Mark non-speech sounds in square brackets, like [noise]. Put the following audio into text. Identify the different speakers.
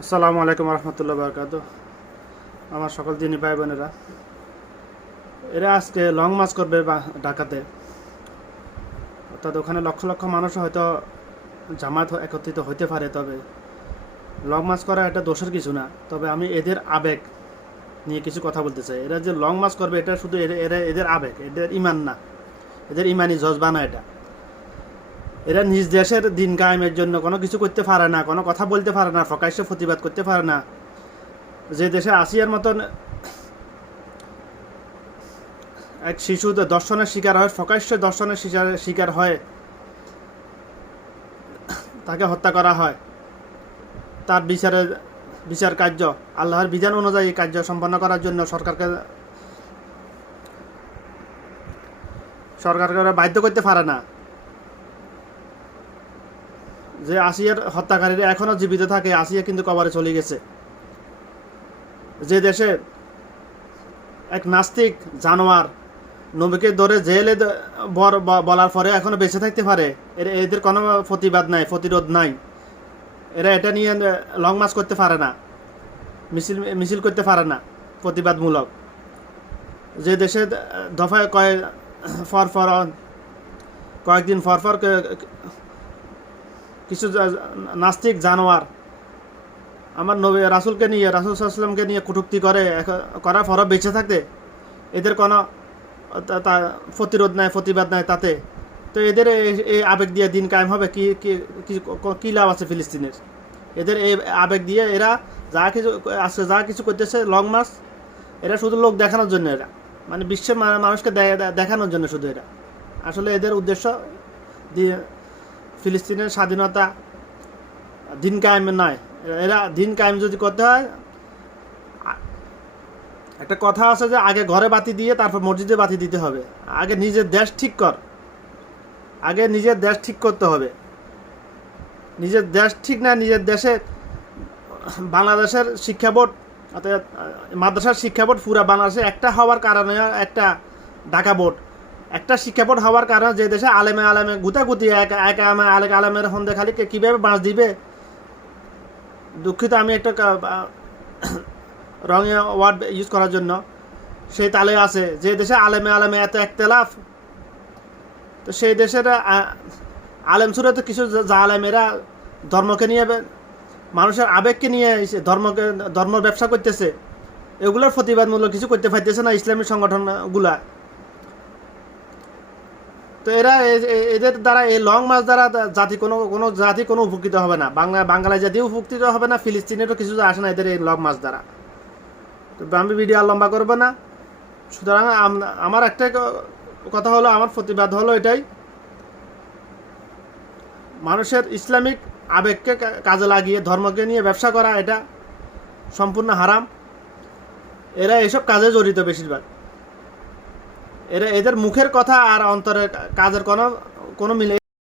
Speaker 1: আসসালামু আলাইকুম রহমতুল্লাহ বরকাত। আমার সকল দিনই ভাই বোনেরা, এরা আজকে লং মার্চ করবে ঢাকাতে অর্থাৎ ওখানে লক্ষ লক্ষ মানুষ হয়তো জামাত একত্রিত হইতে পারে, তবে লং মার্চ করা এটা দোষের কিছু না। তবে আমি এদের আবেগ নিয়ে কিছু কথা বলতে চাই। এরা যে লং মার্চ করবে, এটা শুধু এরা এদের আবেগ, এদের ইমান না। এদের ইমানি জজবা না এটা। এরা নিজ দেশের দিন কায়েমের জন্য কোনো কিছু করতে পারে না, কোনো কথা বলতে পারে না, প্রকাশ্যে প্রতিবাদ করতে পারে না। যে দেশে আসিয়ার মতন এক শিশু দর্শনের শিকার হয়, প্রকাশ্য দর্শনের শিকার- শিকার হয়, তাকে হত্যা করা হয়। তার বিচারের বিচার কার্য, আল্লাহর বিধান অনুযায়ী কার্য সম্পন্ন করার জন্য সরকারকে সরকারকে বাধ্য করতে পারে না। যে আসিয়ার হত্যাকারীরা এখনও জীবিত থাকে, আসিয়া কিন্তু কবরে চলে গেছে। যে দেশে এক নাস্তিক জানোয়ার নবীকে ধরে জেলে বলার পরে এখনও বেঁচে থাকতে পারে, এর- এদের কোনো প্রতিবাদ নাই, প্রতিরোধ নাই। এরা এটা নিয়ে লং মার্চ করতে পারে না, মিছিল মিছিল করতে পারে না, প্রতিবাদমূলক। যে দেশে দফায় কয়েক ফর ফর কয়েকদিন ফর ফর কিছু নাস্তিক জানোয়ার। আমার নবী রাসুলকে নিয়ে, রাসুল সাল্লামকে নিয়ে কটুক্তি করে করার পরও বেঁচে থাকতে, এদের কোনো তা- প্রতিরোধ নাই, প্রতিবাদ নাই তাতে। তো এদের এই- আবেগ দিয়ে দিন কায়েম হবে, কি কি- লাভ আছে ফিলিস্তিনের? এদের এই আবেগ দিয়ে এরা যা কিছু আজকে যা কিছু করতেছে লং মার্চ এরা শুধু লোক দেখানোর জন্য এরা। মানে বিশ্বের মানুষকে দেখানোর জন্য শুধু এরা। আসলে এদের উদ্দেশ্য দিয়ে ফিলিস্তিনের স্বাধীনতা দিন কায়েম নয়। এরা দিন কায়েম যদি করতে হয়, একটা কথা আছে যে আগে ঘরে বাতি দিয়ে তারপর মসজিদে বাতি দিতে হবে। আগে নিজের দেশ ঠিক কর। আগে নিজের দেশ ঠিক করতে হবে। নিজের দেশ ঠিক না, নিজের দেশে বাংলাদেশের শিক্ষা বোর্ড, অর্থাৎ, মাদ্রাসার শিক্ষা বোর্ড পুরা বাংলাদেশে একটা হওয়ার কারণে একটা ঢাকা বোর্ড। একটা শিক্ষা বোর্ড হওয়ার কারণে যে দেশে আলেমে আলেমে গুতাগুতি, এক এক আলেমে আলেক আলেমের হন্দে খালি কীভাবে বাঁশ দিবে? দুঃখিত আমি একটা [coughs] রঙে ওয়ার্ড ইউজ করার জন্য। সেই তালে আছে, যে দেশে আলেমে আলেমে এত একতেলাফ, তো সেই দেশের আলেম সুরে তো কিছু আলেমেরা ধর্মকে নিয়ে মানুষের আবেগকে নিয়ে ধর্মকে, ধর্ম ব্যবসা করতেছে। এগুলোর প্রতিবাদমূলক কিছু করতে পারতেছে না ইসলামী সংগঠনগুলা। তো এরা এদের দ্বারা এই লং মাছ দ্বারা জাতি কোনো কোনো জাতি কোনো উপকৃত হবে না। বাংলা বাংলা জাতিও উপকৃত হবে না, ফিলিস্তিনেরও কিছু আসে না এদের এই লং মাছ দ্বারা। তো আমি ভিডিও আর লম্বা করব না। সুতরাং আমার একটাই কথা হলো, আমার প্রতিবাদ হলো এটাই। মানুষের ইসলামিক আবেগকে কাজে লাগিয়ে, ধর্মকে নিয়ে ব্যবসা করা, এটা সম্পূর্ণ হারাম। এরা এসব কাজে জড়িত বেশিরভাগ। এরা এদের মুখের কথা আর অন্তরের কাজের কোনো কোনো মিলে